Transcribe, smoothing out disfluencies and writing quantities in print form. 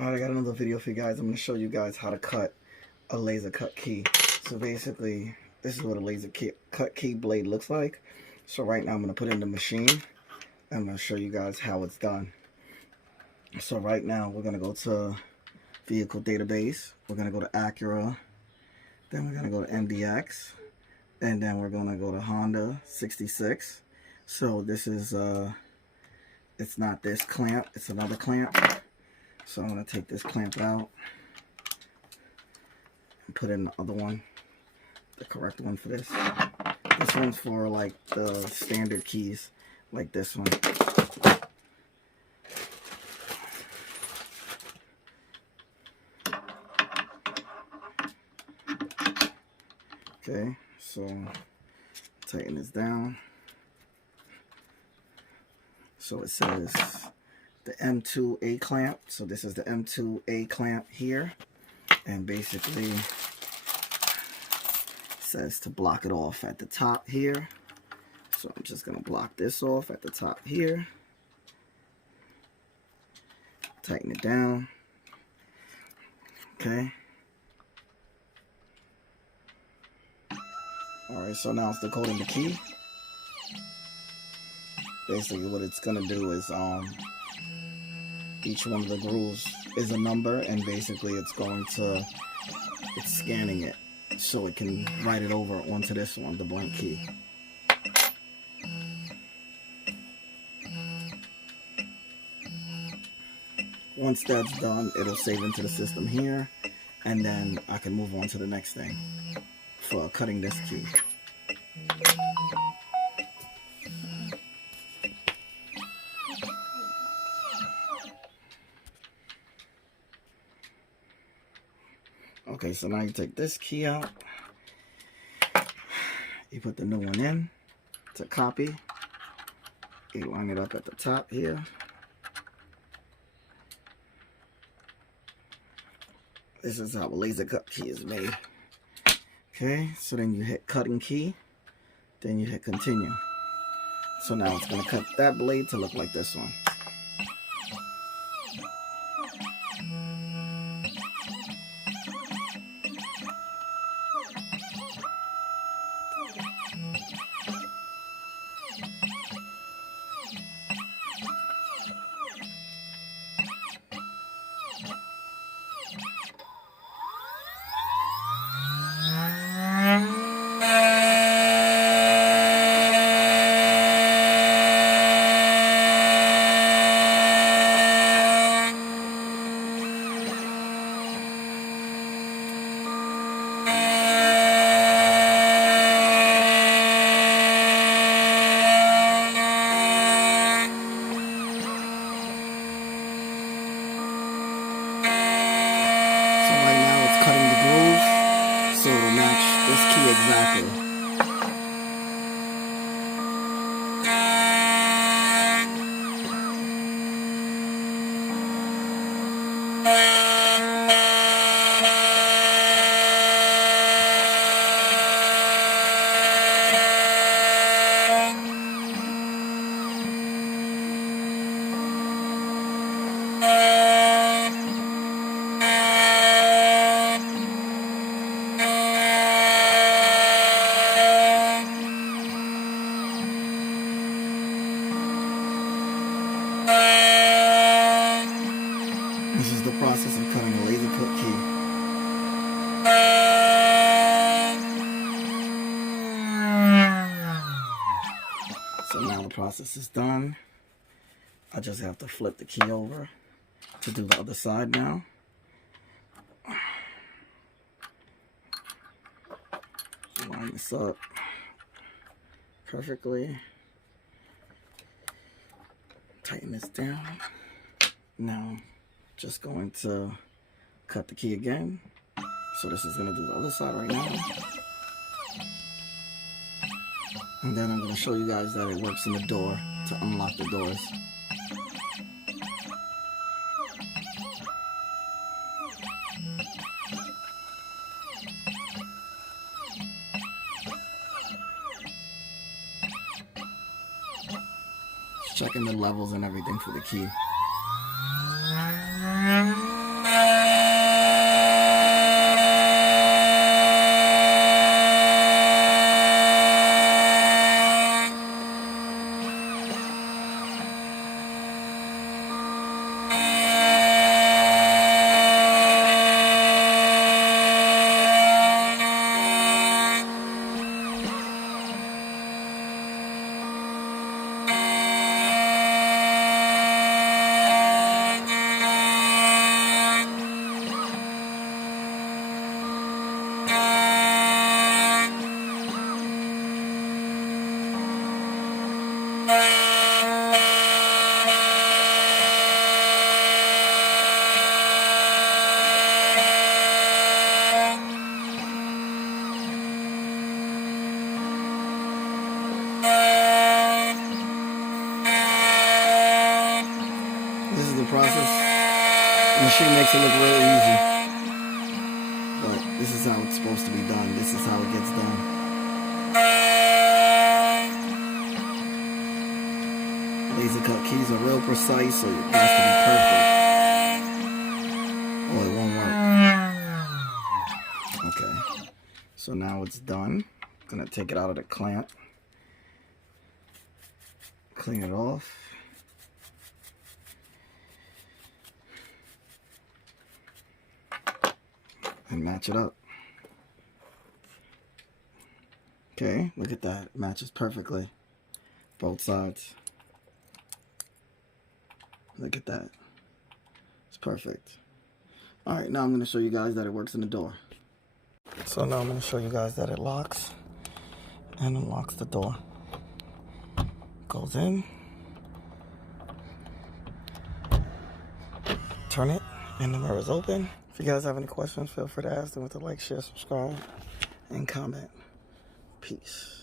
Alright, I got another video for you guys. I'm going to show you guys how to cut a laser cut key. So basically, this is what a laser cut key blade looks like. So right now I'm going to put it in the machine. I'm going to show you guys how it's done. So right now we're going to go to vehicle database. We're going to go to ACURA. Then we're going to go to MDX. And then we're going to go to Honda 66. So this is, it's not this clamp, it's another clamp. So I'm going to take this clamp out and put in the other one, the correct one for this. This one's for like the standard keys, like this one. Okay, so tighten this down. So it says the M2A clamp. So this is the M2A clamp here. And basically it says to block it off at the top here. So I'm just going to block this off at the top here. Tighten it down. Okay. Alright, so now it's decoding the key. Basically what it's going to do is each one of the grooves is a number, and basically it's scanning it so it can write it over onto this one, the blank key. Once that's done, it'll save into the system here, and then I can move on to the next thing for cutting this key. Okay, so now you take this key out, you put the new one in to copy, you line it up at the top here. This is how a laser cut key is made. Okay, so then you hit cutting key, then you hit continue. So now it's going to cut that blade to look like this one. Cutting the groove so it'll match this key exactly. This is the process of cutting a laser cut key. So now the process is done. I just have to flip the key over to do the other side now. Line this up perfectly. Tighten this down. Now just going to cut the key again. So this is going to do the other side right now. And then I'm going to show you guys that it works in the door to unlock the doors. Just checking the levels and everything for the key. machine makes it look real easy. But this is how it's supposed to be done. This is how it gets done. Laser cut keys are real precise, so it has to be perfect. Or it won't work. Okay. So now it's done. I'm gonna take it out of the clamp. Clean it off. And match it up. Okay, look at that. It matches perfectly. Both sides. Look at that. It's perfect. Alright, now I'm going to show you guys that it works in the door. So now I'm going to show you guys that it locks and unlocks the door. Goes in. Turn it and the mirror is open. If you guys have any questions, feel free to ask them with a like, share, subscribe, and comment. Peace.